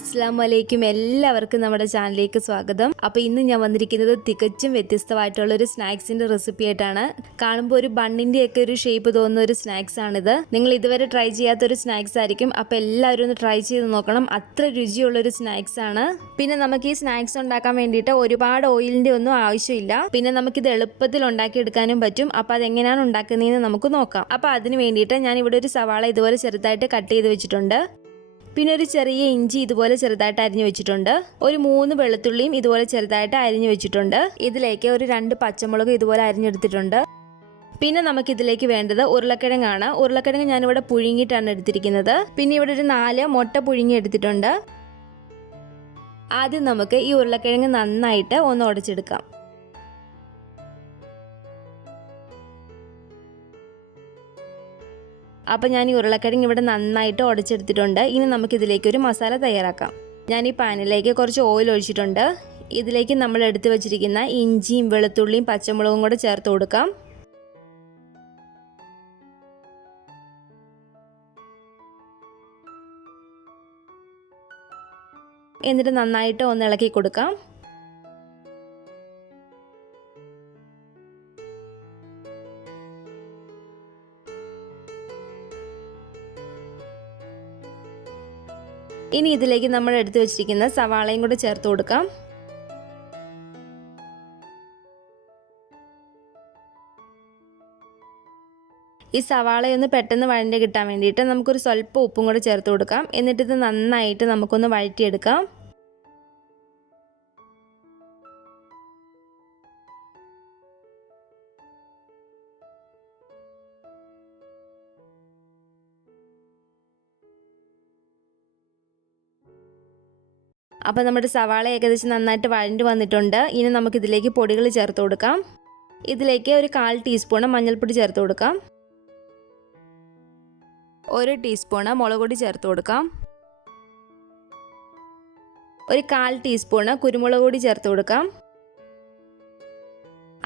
അസ്സലാമു എല്ലാവർക്കും നമ്മുടെ ചാനലിലേക്ക് സ്വാഗതം. അപ്പോൾ ഇന്ന് ഞാൻ വന്നിരിക്കുന്നത് തികച്ചും വ്യത്യസ്തമായിട്ടുള്ള ഒരു സ്നാക്സിന്റെ റെസിപ്പി ആയിട്ടാണ്. കാണുമ്പോൾ ഒരു ബണ്ണിന്റെ ഒക്കെ ഒരു ഷേപ്പ് തോന്നുന്ന ഒരു സ്നാക്സ് ആണിത്. നിങ്ങൾ ഇതുവരെ ട്രൈ ചെയ്യാത്ത ഒരു സ്നാക്സ് ആയിരിക്കും. അപ്പോൾ എല്ലാവരും ഒന്ന് ട്രൈ ചെയ്ത് നോക്കണം. അത്ര രുചിയുള്ള ഒരു സ്നാക്സ് ആണ്. പിന്നെ നമുക്ക് ഈ സ്നാക്സ് ഉണ്ടാക്കാൻ വേണ്ടിയിട്ട് ഒരുപാട് ഓയിലിന്റെ ഒന്നും ആവശ്യമില്ല. പിന്നെ നമുക്കിത് എളുപ്പത്തിൽ ഉണ്ടാക്കിയെടുക്കാനും പറ്റും. അപ്പോൾ അതെങ്ങനെയാണ് ഉണ്ടാക്കുന്നതെന്ന് നമുക്ക് നോക്കാം. അപ്പോൾ അതിന് വേണ്ടിയിട്ട് ഞാൻ ഇവിടെ ഒരു സവാള ഇതുപോലെ ചെറുതായിട്ട് കട്ട് ചെയ്ത് വെച്ചിട്ടുണ്ട്. പിന്നെ ഒരു ചെറിയ ഇഞ്ചി ഇതുപോലെ ചെറുതായിട്ട് അരിഞ്ഞു വെച്ചിട്ടുണ്ട്. ഒരു 3 വെളുത്തുള്ളിയും ഇതുപോലെ ചെറുതായിട്ട് അരിഞ്ഞു വെച്ചിട്ടുണ്ട്. ഇതിലേക്ക് ഒരു 2 പച്ചമുളക് ഇതുപോലെ അരിഞ്ഞെടുത്തിട്ടുണ്ട്. പിന്നെ നമുക്കിതിലേക്ക് വേണ്ടത് ഉരുളക്കിഴങ്ങാണ്. ഉരുളക്കിഴങ്ങ് ഞാനിവിടെ പുഴുങ്ങിയിട്ടാണ് എടുത്തിരിക്കുന്നത്. പിന്നെ ഇവിടെ ഒരു 4 മുട്ട പുഴുങ്ങി എടുത്തിട്ടുണ്ട്. ആദ്യം നമുക്ക് ഈ ഉരുളക്കിഴങ്ങ് നന്നായിട്ട് ഒന്ന് ഉടച്ചെടുക്കാം. അപ്പോൾ ഞാൻ ഈ ഉരുളക്കിഴങ്ങ് ഇവിടെ നന്നായിട്ട് ഉടച്ചെടുത്തിട്ടുണ്ട്. ഇനി നമുക്കിതിലേക്ക് ഒരു മസാല തയ്യാറാക്കാം. ഞാൻ ഈ പാനിലേക്ക് കുറച്ച് ഓയിൽ ഒഴിച്ചിട്ടുണ്ട്. ഇതിലേക്ക് നമ്മൾ എടുത്തു വച്ചിരിക്കുന്ന ഇഞ്ചിയും വെളുത്തുള്ളിയും പച്ചമുളകും കൂടെ ചേർത്ത് കൊടുക്കാം. എന്നിട്ട് നന്നായിട്ട് ഒന്ന് ഇളക്കി കൊടുക്കാം. ഇനി ഇതിലേക്ക് നമ്മൾ എടുത്തു വെച്ചിരിക്കുന്ന സവാളയും കൂടെ ചേർത്ത് കൊടുക്കാം. ഈ സവാളയൊന്ന് പെട്ടെന്ന് വഴണ്ടി കിട്ടാൻ വേണ്ടിയിട്ട് നമുക്കൊരു സ്വല്പം ഉപ്പും കൂടെ ചേർത്ത് കൊടുക്കാം. എന്നിട്ട് ഇത് നന്നായിട്ട് നമുക്കൊന്ന് വഴറ്റിയെടുക്കാം. അപ്പോൾ നമ്മുടെ സവാള ഏകദേശം നന്നായിട്ട് വഴണ്ടി വന്നിട്ടുണ്ട്. ഇനി നമുക്കിതിലേക്ക് പൊടികൾ ചേർത്ത് കൊടുക്കാം. ഇതിലേക്ക് ഒരു 1/4 ടീസ്പൂൺ മഞ്ഞൾപ്പൊടി ചേർത്ത് കൊടുക്കാം. 1 ടീസ്പൂൺ മുളക് പൊടി ചേർത്ത് കൊടുക്കാം. ഒരു 1/4 ടീസ്പൂൺ കുരുമുളക് പൊടി ചേർത്ത് കൊടുക്കാം.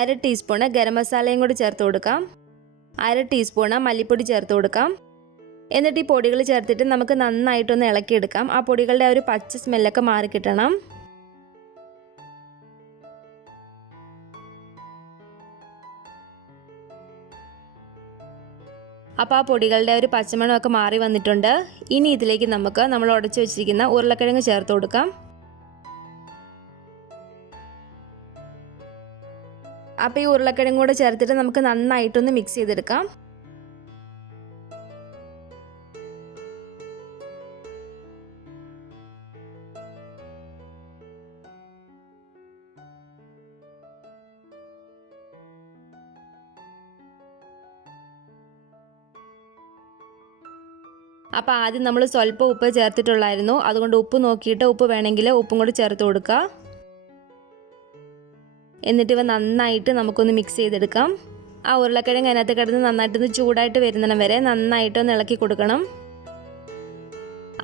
1/2 ടീസ്പൂൺ ഗരം മസാലയും കൂടി ചേർത്ത് കൊടുക്കാം. 1/2 ടീസ്പൂൺ മല്ലിപ്പൊടി ചേർത്ത് കൊടുക്കാം. എന്നിട്ട് ഈ പൊടികൾ ചേർത്തിട്ട് നമുക്ക് നന്നായിട്ടൊന്ന് ഇളക്കിയെടുക്കാം. ആ പൊടികളുടെ ഒരു പച്ച സ്മെല്ലൊക്കെ മാറിക്കിട്ടണം. അപ്പോൾ ആ പൊടികളുടെ ഒരു പച്ചമണമൊക്കെ മാറി വന്നിട്ടുണ്ട്. ഇനി ഇതിലേക്ക് നമ്മൾ ഉടച്ചു വെച്ചിരിക്കുന്ന ഉരുളക്കിഴങ്ങ് ചേർത്ത് കൊടുക്കാം. അപ്പോൾ ഈ ഉരുളക്കിഴങ്ങ് കൂടെ ചേർത്തിട്ട് നമുക്ക് നന്നായിട്ടൊന്ന് മിക്സ് ചെയ്തെടുക്കാം. അപ്പോൾ ആദ്യം നമ്മൾ സ്വല്പം ഉപ്പ് ചേർത്തിട്ടുള്ളായിരുന്നു. അതുകൊണ്ട് ഉപ്പ് നോക്കിയിട്ട് ഉപ്പ് വേണമെങ്കിൽ ഉപ്പും കൂടി ചേർത്ത് കൊടുക്കുക. എന്നിട്ട് ഇവ നന്നായിട്ട് നമുക്കൊന്ന് മിക്സ് ചെയ്തെടുക്കാം. ആ ഉരുളക്കിഴങ്ങ് അതിനകത്ത് കിടന്ന് നന്നായിട്ടൊന്ന് ചൂടായിട്ട് വരുന്നിടം വരെ നന്നായിട്ടൊന്ന് ഇളക്കി കൊടുക്കണം.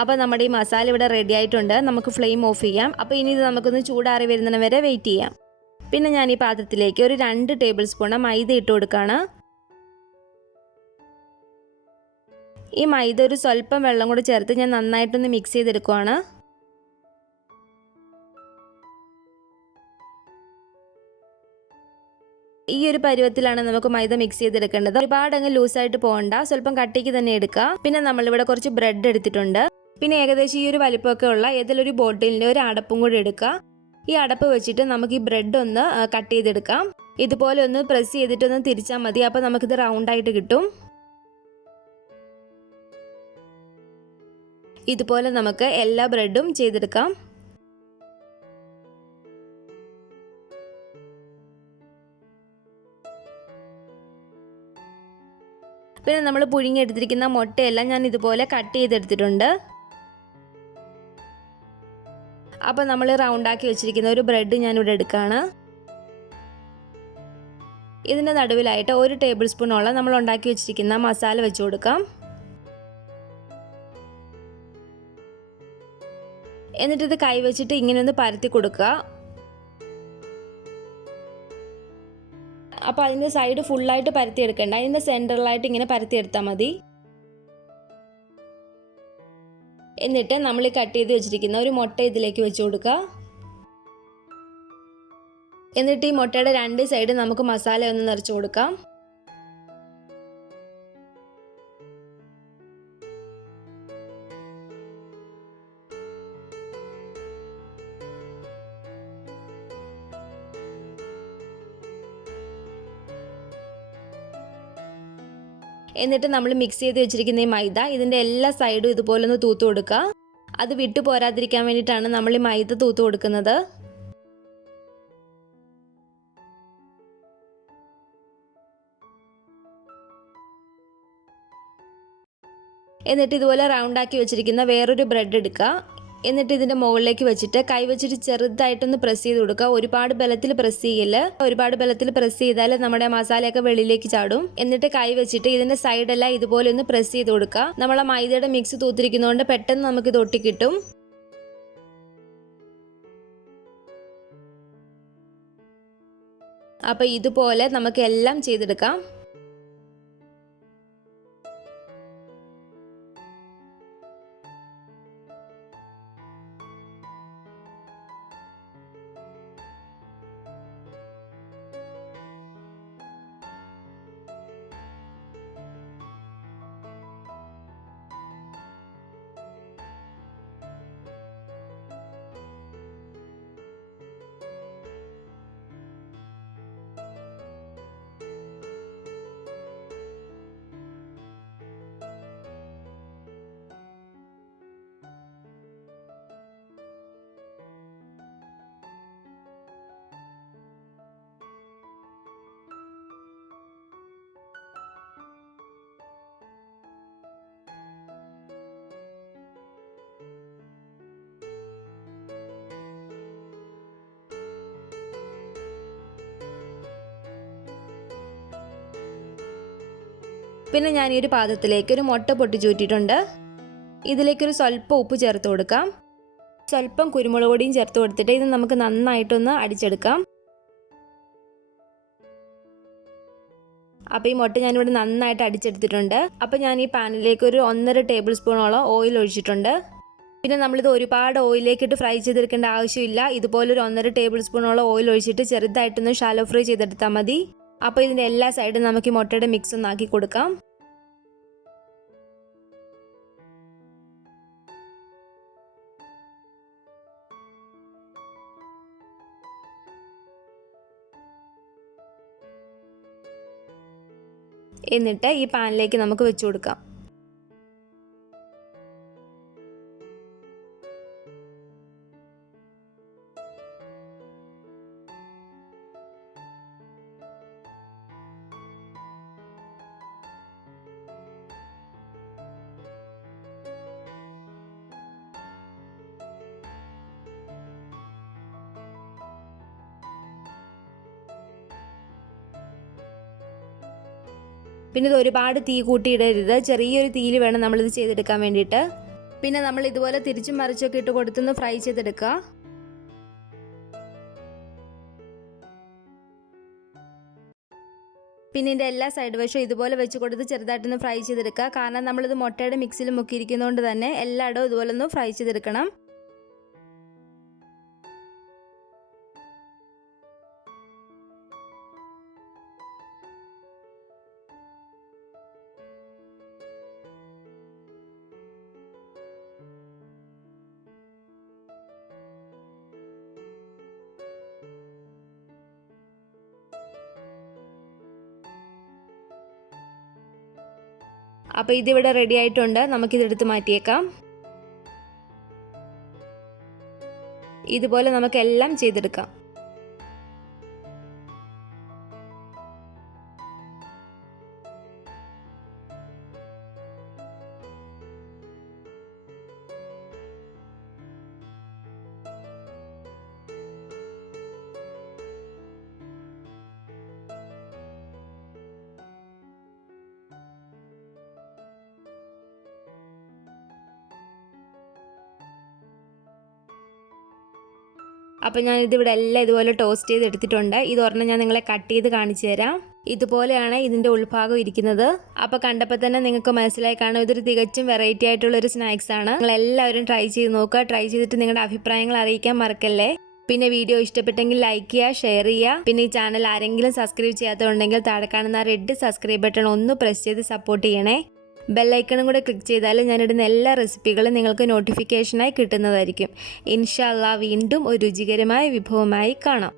അപ്പോൾ നമ്മുടെ ഈ മസാല ഇവിടെ റെഡി ആയിട്ടുണ്ട്. നമുക്ക് ഫ്ലെയിം ഓഫ് ചെയ്യാം. അപ്പോൾ ഇനി ഇത് നമുക്കൊന്ന് ചൂടാറി വരുന്നിടം വരെ വെയിറ്റ് ചെയ്യാം. പിന്നെ ഞാൻ ഈ പാത്രത്തിലേക്ക് ഒരു 2 ടേബിൾ സ്പൂൺ മൈദ ഇട്ട് കൊടുക്കുകയാണ്. ഈ മൈദ ഒരു സ്വല്പം വെള്ളം കൂടി ചേർത്ത് ഞാൻ നന്നായിട്ടൊന്ന് മിക്സ് ചെയ്തെടുക്കുവാണ്. ഈ ഒരു പരുവത്തിലാണ് നമുക്ക് മൈദ മിക്സ് ചെയ്തെടുക്കേണ്ടത്. ഒരുപാട് അങ്ങ് ലൂസായിട്ട് പോകണ്ട, സ്വല്പം കട്ടിക്ക് തന്നെ എടുക്കുക. പിന്നെ നമ്മളിവിടെ കുറച്ച് ബ്രെഡ് എടുത്തിട്ടുണ്ട്. പിന്നെ ഏകദേശം ഈ ഒരു വലിപ്പമൊക്കെ ഉള്ള ഏതൊരു ബോട്ടിലിൻ്റെ ഒരു അടപ്പും കൂടി എടുക്കുക. ഈ അടപ്പ് വെച്ചിട്ട് നമുക്ക് ഈ ബ്രെഡ് ഒന്ന് കട്ട് ചെയ്തെടുക്കാം. ഇതുപോലെ ഒന്ന് പ്രസ് ചെയ്തിട്ടൊന്ന് തിരിച്ചാൽ മതി. അപ്പോൾ നമുക്കിത് റൗണ്ടായിട്ട് കിട്ടും. ഇതുപോലെ നമുക്ക് എല്ലാ ബ്രെഡും ചെയ്തെടുക്കാം. പിന്നെ നമ്മൾ പുഴുങ്ങിയെടുത്തിരിക്കുന്ന മുട്ടയെല്ലാം ഞാൻ ഇതുപോലെ കട്ട് ചെയ്തെടുത്തിട്ടുണ്ട്. അപ്പോൾ നമ്മൾ റൗണ്ടാക്കി വെച്ചിരിക്കുന്ന ഒരു ബ്രെഡ് ഞാനിവിടെ എടുക്കുകയാണ്. ഇതിൻ്റെ നടുവിലായിട്ട് 1 ടേബിൾ സ്പൂണോളം നമ്മൾ ഉണ്ടാക്കി വെച്ചിരിക്കുന്ന മസാല വെച്ച് കൊടുക്കാം. എന്നിട്ട് ഇത് കൈ വെച്ചിട്ട് ഇങ്ങനെ ഒന്ന് പരത്തി കൊടുക്കുക. അപ്പോൾ അതിൻ്റെ സൈഡ് ഫുള്ളായിട്ട് പരത്തിയെടുക്കേണ്ട, അതിൻ്റെ സെൻറ്ററിലായിട്ട് ഇങ്ങനെ പരത്തിയെടുത്താൽ മതി. എന്നിട്ട് നമ്മൾ കട്ട് ചെയ്ത് വെച്ചിരിക്കുന്ന ഒരു മുട്ട ഇതിലേക്ക് വെച്ച് കൊടുക്കുക. എന്നിട്ട് ഈ മുട്ടയുടെ രണ്ട് സൈഡ് നമുക്ക് മസാല ഒന്ന് നിറച്ച് കൊടുക്കാം. എന്നിട്ട് നമ്മൾ മിക്സ് ചെയ്ത് വെച്ചിരിക്കുന്ന ഈ മൈദ ഇതിൻ്റെ എല്ലാ സൈഡും ഇതുപോലെ ഒന്ന് തൂത്ത് കൊടുക്കുക. അത് വിട്ടു പോരാതിരിക്കാൻ വേണ്ടിയിട്ടാണ് നമ്മൾ ഈ മൈദ തൂത്ത് കൊടുക്കുന്നത്. എന്നിട്ട് ഇതുപോലെ റൗണ്ടാക്കി വെച്ചിരിക്കുന്ന വേറൊരു ബ്രെഡ് എടുക്കുക. എന്നിട്ട് ഇതിൻ്റെ മുകളിലേക്ക് വെച്ചിട്ട് കൈ വെച്ചിട്ട് ചെറുതായിട്ടൊന്ന് പ്രസ് ചെയ്ത് കൊടുക്കുക. ഒരുപാട് ബലത്തിൽ പ്രസ് ചെയ്യില്ല. ഒരുപാട് ബലത്തിൽ പ്രസ് ചെയ്താൽ നമ്മുടെ മസാലയൊക്കെ വെളിയിലേക്ക് ചാടും. എന്നിട്ട് കൈ വെച്ചിട്ട് ഇതിൻ്റെ സൈഡെല്ലാം ഇതുപോലെ ഒന്ന് പ്രസ് ചെയ്ത് കൊടുക്കുക. നമ്മളെ മൈദയുടെ മിക്സ് തൂത്തിരിക്കുന്നതുകൊണ്ട് പെട്ടെന്ന് നമുക്ക് ഇത് ഒട്ടിക്കിട്ടും. അപ്പോൾ ഇതുപോലെ നമുക്ക് എല്ലാം ചെയ്തെടുക്കാം. പിന്നെ ഞാൻ ഈ ഒരു പാത്രത്തിലേക്ക് ഒരു മുട്ട പൊട്ടിച്ചൂറ്റിയിട്ടുണ്ട്. ഇതിലേക്കൊരു സ്വല്പം ഉപ്പ് ചേർത്ത് കൊടുക്കാം. സ്വല്പം കുരുമുളക് പൊടിയും ചേർത്ത് കൊടുത്തിട്ട് ഇത് നമുക്ക് നന്നായിട്ടൊന്ന് അടിച്ചെടുക്കാം. അപ്പോൾ ഈ മുട്ട ഞാനിവിടെ നന്നായിട്ട് അടിച്ചെടുത്തിട്ടുണ്ട്. അപ്പോൾ ഞാൻ ഈ പാനിലേക്ക് ഒരു 1.5 ടേബിൾ സ്പൂണോളം ഓയിൽ ഒഴിച്ചിട്ടുണ്ട്. പിന്നെ നമ്മളിത് ഒരുപാട് ഓയിലേക്കിട്ട് ഫ്രൈ ചെയ്തെടുക്കേണ്ട ആവശ്യമില്ല. ഇതുപോലൊരു 1.5 ടേബിൾ സ്പൂണോളം ഓയിൽ ഒഴിച്ചിട്ട് ചെറുതായിട്ടൊന്ന് ഷാലോ ഫ്രൈ ചെയ്തെടുത്താൽ മതി. അപ്പോൾ ഇതിൻ്റെ എല്ലാ സൈഡും നമുക്ക് ഈ മുട്ടയുടെ മിക്സ് ഒന്ന് ആക്കി കൊടുക്കാം. എന്നിട്ട് ഈ പാനിലേക്ക് നമുക്ക് വെച്ച് കൊടുക്കാം. പിന്നെ ഇത് ഒരുപാട് തീ കൂട്ടിയിടരുത്. ചെറിയൊരു തീയിൽ വേണം നമ്മളിത് ചെയ്തെടുക്കാൻ വേണ്ടിയിട്ട്. പിന്നെ നമ്മൾ ഇതുപോലെ തിരിച്ചും മറിച്ചൊക്കെ ഇട്ട് കൊടുത്തൊന്ന് ഫ്രൈ ചെയ്തെടുക്കുക. പിന്നെ ഇതിൻ്റെ എല്ലാ സൈഡ് വശവും ഇതുപോലെ വെച്ച് കൊടുത്ത് ചെറുതായിട്ടൊന്ന് ഫ്രൈ ചെയ്തെടുക്കുക. കാരണം നമ്മളിത് മുട്ടയുടെ മിക്സിൽ മുക്കിയിരിക്കുന്നതുകൊണ്ട് തന്നെ എല്ലായിടവും ഇതുപോലെ ഒന്ന് ഫ്രൈ ചെയ്തെടുക്കണം. അപ്പോൾ ഇതിവിടെ റെഡി ആയിട്ടുണ്ട്. നമുക്കിതെടുത്ത് മാറ്റിയേക്കാം. ഇതുപോലെ നമുക്കെല്ലാം ചെയ്തെടുക്കാം. അപ്പോൾ ഞാനിതിവിടെ എല്ലാം ഇതുപോലെ ടോസ്റ്റ് ചെയ്തെടുത്തിട്ടുണ്ട്. ഇതൊരെണ്ണം ഞാൻ നിങ്ങളെ കട്ട് ചെയ്ത് കാണിച്ചു തരാം. ഇതുപോലെയാണ് ഇതിൻ്റെ ഉൾഭാഗം ഇരിക്കുന്നത്. അപ്പോൾ കണ്ടപ്പോൾ തന്നെ നിങ്ങൾക്ക് മനസ്സിലായി കാണും, ഇതൊരു തികച്ചും വെറൈറ്റി ആയിട്ടുള്ള ഒരു സ്നാക്സ് ആണ്. നിങ്ങൾ എല്ലാവരും ട്രൈ ചെയ്ത് നോക്കുക. ട്രൈ ചെയ്തിട്ട് നിങ്ങളുടെ അഭിപ്രായങ്ങൾ അറിയിക്കാൻ മറക്കല്ലേ. പിന്നെ വീഡിയോ ഇഷ്ടപ്പെട്ടെങ്കിൽ ലൈക്ക് ചെയ്യുക, ഷെയർ ചെയ്യുക. പിന്നെ ഈ ചാനൽ ആരെങ്കിലും സബ്സ്ക്രൈബ് ചെയ്യാത്തതുണ്ടെങ്കിൽ താഴെ കാണുന്ന റെഡ് സബ്സ്ക്രൈബ് ബട്ടൺ ഒന്ന് പ്രസ് ചെയ്ത് സപ്പോർട്ട് ചെയ്യണേ. ബെല്ലൈക്കണും കൂടെ ക്ലിക്ക് ചെയ്താൽ ഞാനിടുന്ന എല്ലാ റെസിപ്പികളും നിങ്ങൾക്ക് നോട്ടിഫിക്കേഷനായി കിട്ടുന്നതായിരിക്കും. ഇൻഷാ അല്ലാഹ് വീണ്ടും ഒരു രുചികരമായ വിഭവമായി കാണാം.